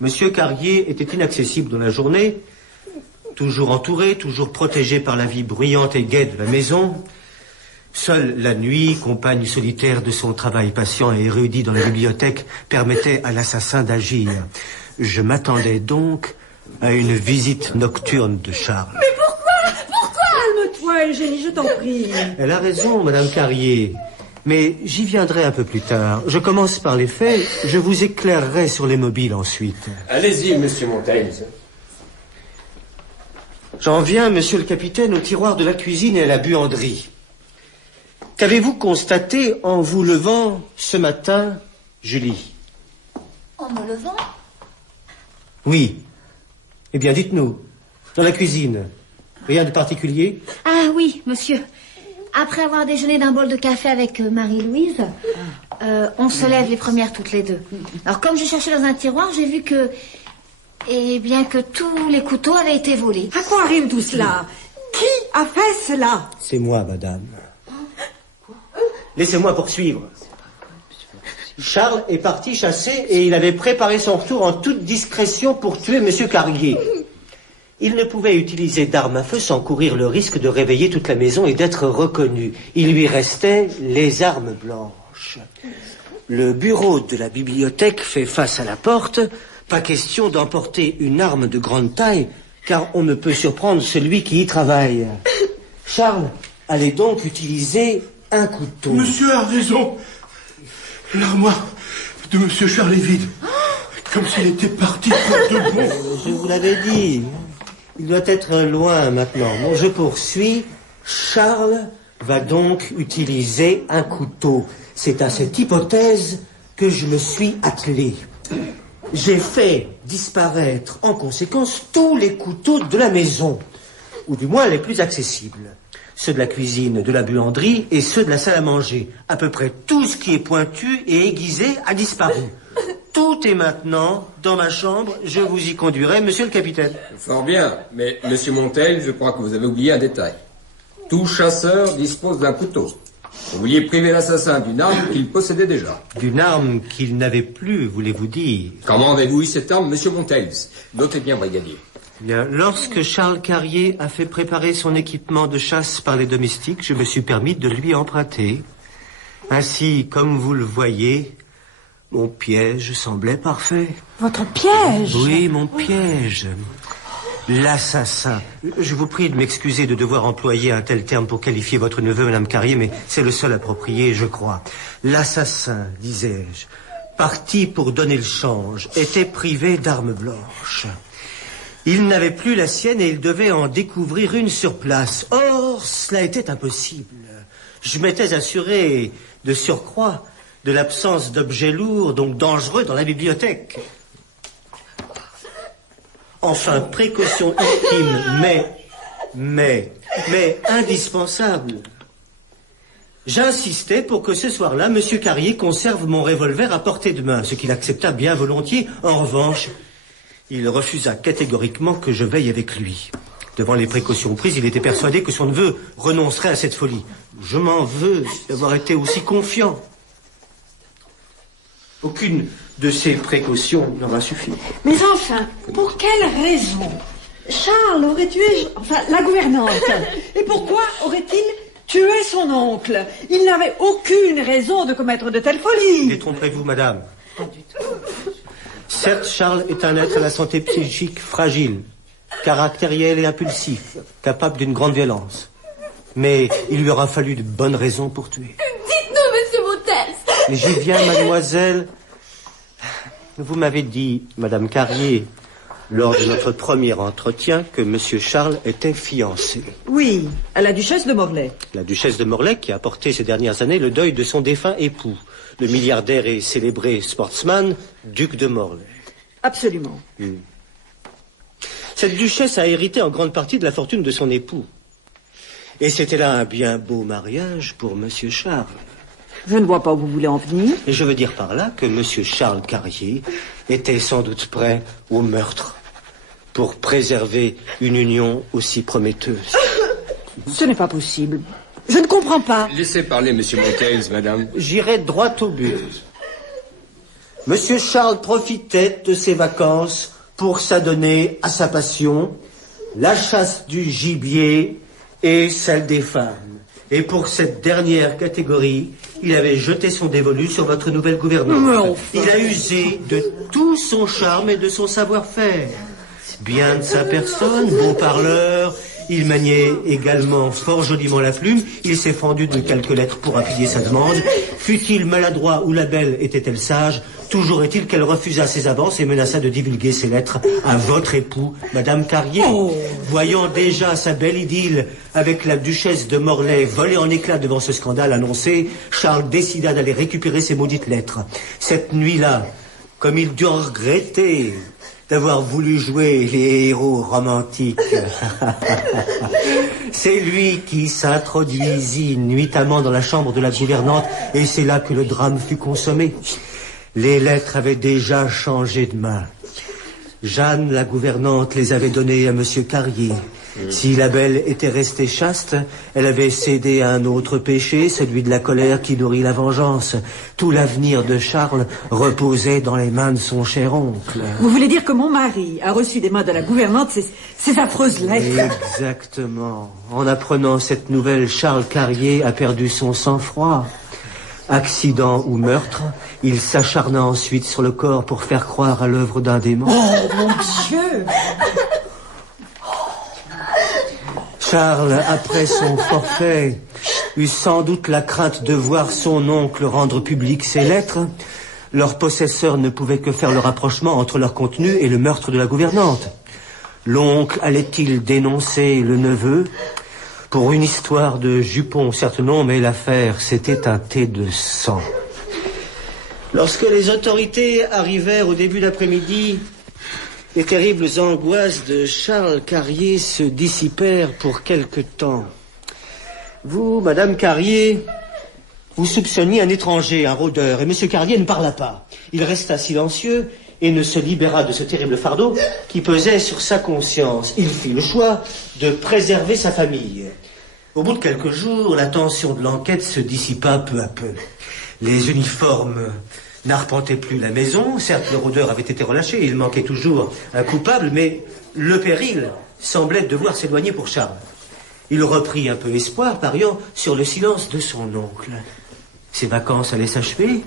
Monsieur Carrier était inaccessible dans la journée, toujours entouré, toujours protégé par la vie bruyante et gaie de la maison. Seule la nuit, compagne solitaire de son travail patient et érudit dans la bibliothèque, permettait à l'assassin d'agir. Je m'attendais donc à une visite nocturne de Charles. Mais pourquoi? Calme-toi, Eugénie, je t'en prie. Elle a raison, madame Carrier. Mais j'y viendrai un peu plus tard. Je commence par les faits, je vous éclairerai sur les mobiles ensuite. Allez-y, monsieur Montaigne. J'en viens, monsieur le capitaine, au tiroir de la cuisine et à la buanderie. Qu'avez-vous constaté en vous levant ce matin, Julie? En me levant? Oui. Eh bien, dites-nous. Dans la cuisine, rien de particulier? Ah oui, monsieur. Après avoir déjeuné d'un bol de café avec Marie-Louise, on se lève les premières toutes les 2. Alors, comme je cherchais dans un tiroir, j'ai vu que... Eh bien, que tous les couteaux avaient été volés. À quoi arrive tout cela? Qui a fait cela? C'est moi, madame. Laissez-moi poursuivre. Charles est parti chasser et il avait préparé son retour en toute discrétion pour tuer Monsieur Carrier. Il ne pouvait utiliser d'armes à feu sans courir le risque de réveiller toute la maison et d'être reconnu. Il lui restait les armes blanches. Le bureau de la bibliothèque fait face à la porte. Pas question d'emporter une arme de grande taille, car on ne peut surprendre celui qui y travaille. Charles allait donc utiliser un couteau. Monsieur a raison. L'armoire de Monsieur Charles est vide. Comme s'il était parti pour de bon. Je vous l'avais dit. Il doit être loin maintenant. Bon, je poursuis. Charles va donc utiliser un couteau. C'est à cette hypothèse que je me suis attelé. J'ai fait disparaître en conséquence tous les couteaux de la maison, ou du moins les plus accessibles. Ceux de la cuisine, de la buanderie et ceux de la salle à manger. À peu près tout ce qui est pointu et aiguisé a disparu. Tout est maintenant dans ma chambre. Je vous y conduirai, monsieur le capitaine. Fort bien, mais monsieur Montel, je crois que vous avez oublié un détail. Tout chasseur dispose d'un couteau. Vous vouliez priver l'assassin d'une arme qu'il possédait déjà. D'une arme qu'il n'avait plus, voulez-vous dire? Comment avez-vous eu cette arme, monsieur Montels? Notez bien, brigadier. Bien, lorsque Charles Carrier a fait préparer son équipement de chasse par les domestiques, je me suis permis de lui emprunter. Ainsi, comme vous le voyez, mon piège semblait parfait. Votre piège? Oui, mon piège. L'assassin. Je vous prie de m'excuser de devoir employer un tel terme pour qualifier votre neveu, Madame Carrier, mais c'est le seul approprié, je crois. L'assassin, disais-je, parti pour donner le change, était privé d'armes blanches. Il n'avait plus la sienne et il devait en découvrir une sur place. Or, cela était impossible. Je m'étais assuré, de surcroît, de l'absence d'objets lourds, donc dangereux, dans la bibliothèque. Enfin, précaution ultime, mais indispensable. J'insistais pour que ce soir-là, Monsieur Carrier conserve mon revolver à portée de main, ce qu'il accepta bien volontiers. En revanche, il refusa catégoriquement que je veille avec lui. Devant les précautions prises, il était persuadé que son neveu renoncerait à cette folie. Je m'en veux d'avoir été aussi confiant. Aucune de ces précautions n'aura suffi. Mais enfin, pour quelle raison Charles aurait tué, la gouvernante? Et pourquoi aurait-il tué son oncle? Il n'avait aucune raison de commettre de telles folies. Détrompez-vous, madame. Pas du tout. Certes, Charles est un être à la santé psychique fragile, caractériel et impulsif, capable d'une grande violence. Mais il lui aura fallu de bonnes raisons pour tuer. Dites-nous, monsieur Montels. Mais j'y viens, mademoiselle. Vous m'avez dit, madame Carrier, lors de notre premier entretien, que monsieur Charles était fiancé. Oui, à la duchesse de Morlaix. La duchesse de Morlaix qui a porté ces dernières années le deuil de son défunt époux, le milliardaire et célébré sportsman, duc de Morlaix. Absolument. Cette duchesse a hérité en grande partie de la fortune de son époux. Et c'était là un bien beau mariage pour monsieur Charles. Je ne vois pas où vous voulez en venir. Et je veux dire par là que monsieur Charles Carrier était sans doute prêt au meurtre pour préserver une union aussi prometteuse. Ce n'est pas possible. Je ne comprends pas. Laissez parler monsieur Montels, madame. J'irai droit au but. Monsieur Charles profitait de ses vacances pour s'adonner à sa passion, la chasse du gibier et celle des femmes. Et pour cette dernière catégorie, il avait jeté son dévolu sur votre nouvelle gouvernante. Il a usé de tout son charme et de son savoir-faire. Bien de sa personne, bon parleur, il maniait également fort joliment la plume. Il s'est fendu de quelques lettres pour appuyer sa demande. Fût-il maladroit ou la belle était-elle sage, toujours est-il qu'elle refusa ses avances et menaça de divulguer ses lettres à votre époux, madame Carrier. Voyant déjà sa belle idylle avec la duchesse de Morlaix voler en éclats devant ce scandale annoncé, Charles décida d'aller récupérer ces maudites lettres. Cette nuit-là, comme il dut regretter d'avoir voulu jouer les héros romantiques, c'est lui qui s'introduisit nuitamment dans la chambre de la gouvernante, et c'est là que le drame fut consommé. Les lettres avaient déjà changé de main. Jeanne, la gouvernante, les avait données à monsieur Carrier. Si la belle était restée chaste, elle avait cédé à un autre péché, celui de la colère qui nourrit la vengeance. Tout l'avenir de Charles reposait dans les mains de son cher oncle. Vous voulez dire que mon mari a reçu des mains de la gouvernante ces affreuses lettres? Exactement. En apprenant cette nouvelle, Charles Carrier a perdu son sang-froid. Accident ou meurtre, il s'acharna ensuite sur le corps pour faire croire à l'œuvre d'un démon. Oh, mon Dieu! Charles, après son forfait, eut sans doute la crainte de voir son oncle rendre publiques ses lettres. Leur possesseur ne pouvait que faire le rapprochement entre leur contenu et le meurtre de la gouvernante. L'oncle allait-il dénoncer le neveu? Pour une histoire de jupon, certes non, mais l'affaire s'était teintée de sang. Lorsque les autorités arrivèrent au début d'après-midi, les terribles angoisses de Charles Carrier se dissipèrent pour quelque temps. Vous, Madame Carrier, vous soupçonniez un étranger, un rôdeur, et Monsieur Carrier ne parla pas. Il resta silencieux et ne se libéra de ce terrible fardeau qui pesait sur sa conscience. Il fit le choix de préserver sa famille. Au bout de quelques jours, la tension de l'enquête se dissipa peu à peu. Les uniformes n'arpentaient plus la maison. Certes, le rôdeur avait été relâché, il manquait toujours un coupable, mais le péril semblait devoir s'éloigner pour Charles. Il reprit un peu espoir, pariant sur le silence de son oncle. Ses vacances allaient s'achever.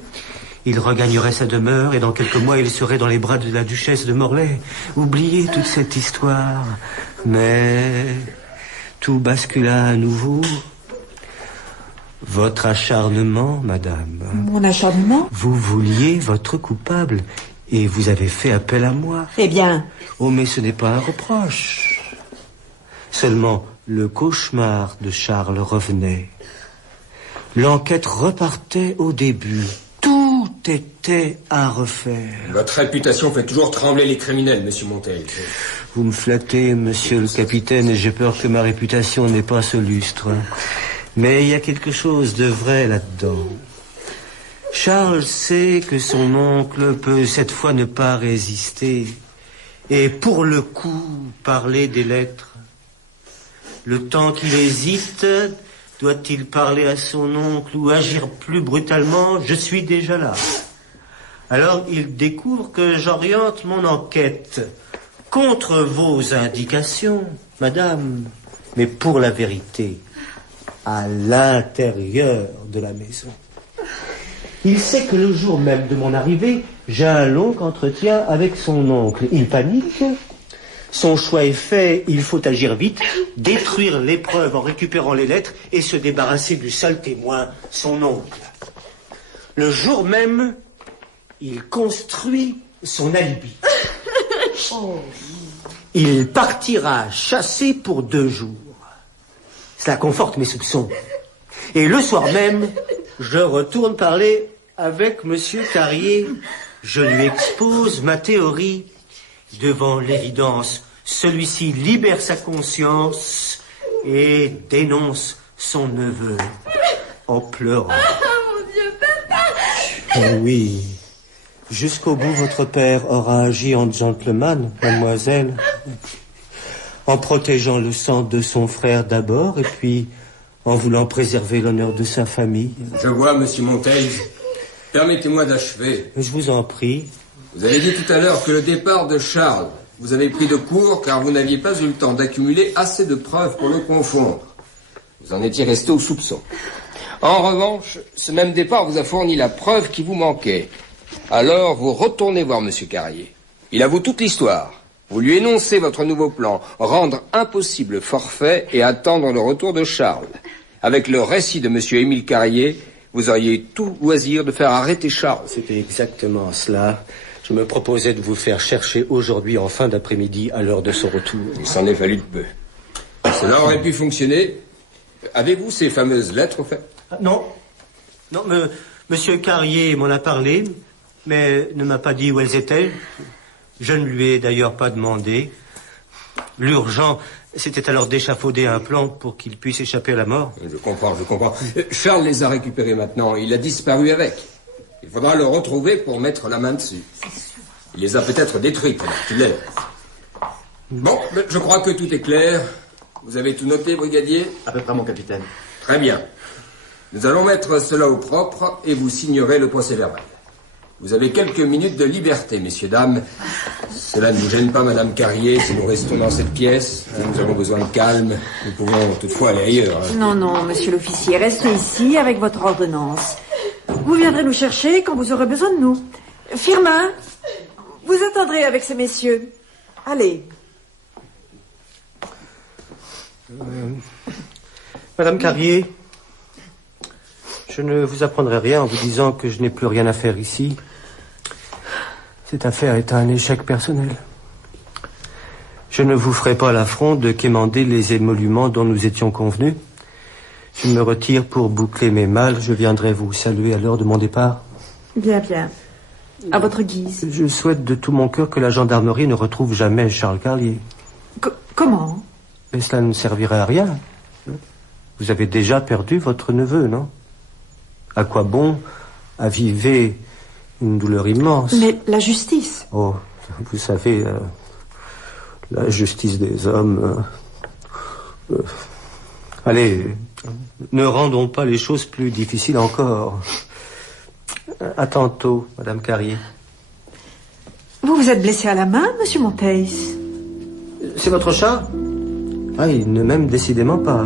Il regagnerait sa demeure et dans quelques mois, il serait dans les bras de la duchesse de Morlaix. Oubliez toute cette histoire. Mais tout bascula à nouveau. Votre acharnement, madame. Mon acharnement? Vous vouliez votre coupable et vous avez fait appel à moi. Eh bien... Oh, mais ce n'est pas un reproche. Seulement, le cauchemar de Charles revenait. L'enquête repartait au début. Tout était à refaire. Votre réputation fait toujours trembler les criminels, monsieur Montel. Vous me flattez, monsieur le capitaine, et j'ai peur que ma réputation n'ait pas ce lustre. Mais il y a quelque chose de vrai là-dedans. Charles sait que son oncle peut cette fois ne pas résister. Et pour le coup, parler des lettres. Le temps qu'il hésite... Doit-il parler à son oncle ou agir plus brutalement? Je suis déjà là. Alors il découvre que j'oriente mon enquête contre vos indications, madame, mais pour la vérité, à l'intérieur de la maison. Il sait que le jour même de mon arrivée, j'ai un long entretien avec son oncle. Il panique. Son choix est fait, il faut agir vite, détruire les preuves en récupérant les lettres et se débarrasser du seul témoin, son oncle. Le jour même, il construit son alibi. Il partira chasser pour 2 jours. Cela conforte mes soupçons. Et le soir même, je retourne parler avec Monsieur Carrier. Je lui expose ma théorie. Devant l'évidence, celui-ci libère sa conscience et dénonce son neveu en pleurant. Oh mon Dieu, papa! Oh oui, jusqu'au bout votre père aura agi en gentleman, mademoiselle, en protégeant le sang de son frère d'abord et puis en voulant préserver l'honneur de sa famille. Je vois, monsieur Montel. Permettez-moi d'achever. Je vous en prie. Vous avez dit tout à l'heure que le départ de Charles, vous avez pris de court car vous n'aviez pas eu le temps d'accumuler assez de preuves pour le confondre. Vous en étiez resté au soupçon. En revanche, ce même départ vous a fourni la preuve qui vous manquait. Alors, vous retournez voir monsieur Carrier. Il avoue toute l'histoire. Vous lui énoncez votre nouveau plan, rendre impossible le forfait et attendre le retour de Charles. Avec le récit de monsieur Émile Carrier, vous auriez tout loisir de faire arrêter Charles. C'était exactement cela. Je me proposais de vous faire chercher aujourd'hui en fin d'après-midi à l'heure de son retour. Il s'en est fallu de peu. Cela aurait pu fonctionner. Avez-vous ces fameuses lettres, au fait? Non. Non, monsieur Carrier m'en a parlé, mais ne m'a pas dit où elles étaient. Je ne lui ai d'ailleurs pas demandé. L'urgent, c'était alors d'échafauder un plan pour qu'il puisse échapper à la mort. Je comprends. Charles les a récupérés maintenant. Il a disparu avec. Il faudra le retrouver pour mettre la main dessus. Il les a peut-être détruits pendant qu'il est. Bon, je crois que tout est clair. Vous avez tout noté, brigadier? À peu près, mon capitaine. Très bien. Nous allons mettre cela au propre et vous signerez le procès-verbal. Vous avez quelques minutes de liberté, messieurs, dames. Cela ne vous gêne pas, Madame Carrier, si nous restons dans cette pièce. Nous avons besoin de calme. Nous pouvons toutefois aller ailleurs. Non, non, monsieur l'officier, restez ici avec votre ordonnance. Vous viendrez nous chercher quand vous aurez besoin de nous. Firmin, vous attendrez avec ces messieurs. Allez. Madame Carrier, je ne vous apprendrai rien en vous disant que je n'ai plus rien à faire ici. Cette affaire est un échec personnel. Je ne vous ferai pas l'affront de quémander les émoluments dont nous étions convenus. Je me retire pour boucler mes malles. Je viendrai vous saluer à l'heure de mon départ. Bien, bien. À votre guise. Je souhaite de tout mon cœur que la gendarmerie ne retrouve jamais Charles Carrier. Comment? Mais cela ne servirait à rien. Vous avez déjà perdu votre neveu, non? À quoi bon aviver une douleur immense? Mais la justice. Oh, vous savez, la justice des hommes... Allez, ne rendons pas les choses plus difficiles encore. À tantôt, Madame Carrier. Vous vous êtes blessé à la main, monsieur Monteils? C'est votre chat? Ah, il ne m'aime décidément pas.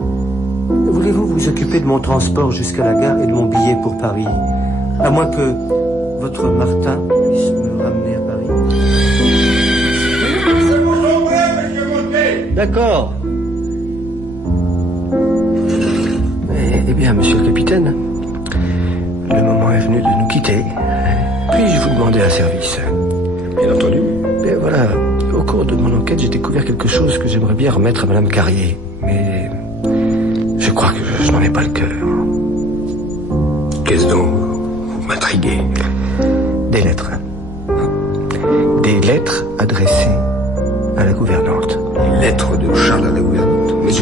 Voulez-vous vous occuper de mon transport jusqu'à la gare et de mon billet pour Paris? À moins que votre Martin puisse me ramener à Paris. D'accord. Eh bien, monsieur le capitaine, le moment est venu de nous quitter. Puis-je vous demander un service? Bien entendu. Mais voilà, au cours de mon enquête, j'ai découvert quelque chose que j'aimerais bien remettre à Madame Carrier. Mais je crois que je n'en ai pas le cœur. Qu'est-ce donc vous m'intriguez? Des lettres. Des lettres adressées à la gouvernante. Les lettres de Charles à la gouvernante? Mais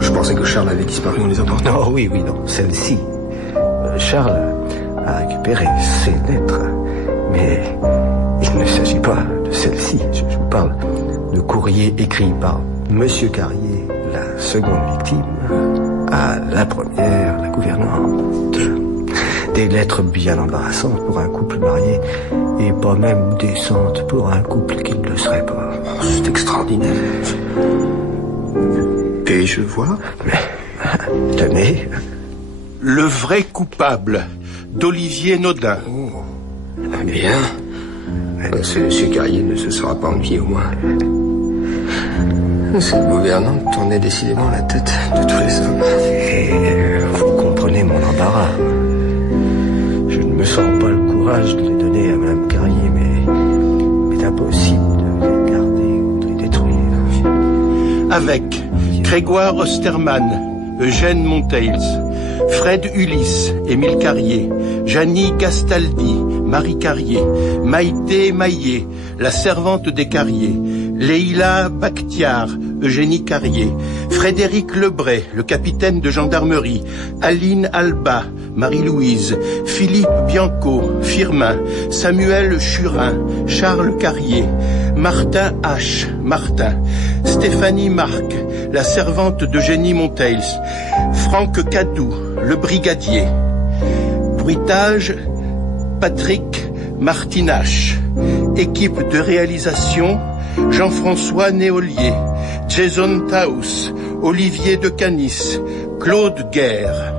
je pensais que Charles avait disparu en les emportant. Non, oui, non, celle-ci. Charles a récupéré ces lettres, mais il ne s'agit pas de celle-ci. Je vous parle de courrier écrit par Monsieur Carrier, la seconde victime, à la première, la gouvernante. Des lettres bien embarrassantes pour un couple marié et pas même décentes pour un couple qui ne le serait pas. Oh, c'est extraordinaire. Puis-je voir? Mais, tenez. Le vrai coupable, d'Olivier Naudin. Oh, bien. Ce monsieur Carrier ne se sera pas ennuyé au moins. Cette gouvernante tournait décidément la tête de tous les hommes. Et vous comprenez mon embarras. Je ne me sens pas le courage de les donner à Madame Carrier, mais c'est impossible de les garder ou de les détruire. Avec Grégoire Osterman, Eugène Monteils, Fred Ulysse, Émile Carrier, Janie Gastaldi, Marie Carrier, Maïté Maillet, la servante des Carrier, Leïla Bakhtiar, Eugénie Carrier, Frédéric Lebray, le capitaine de gendarmerie, Aline Alba, Marie-Louise, Philippe Bianco, Firmin, Samuel Churin, Charles Carrier, Martin H, Martin, Stéphanie Marc, la servante d'Eugénie Monteils, Franck Cadou, le brigadier. Bruitage, Patrick Martinache. Équipe de réalisation, Jean-François Néolier, Jason Taus, Olivier de Canis, Claude Guerre.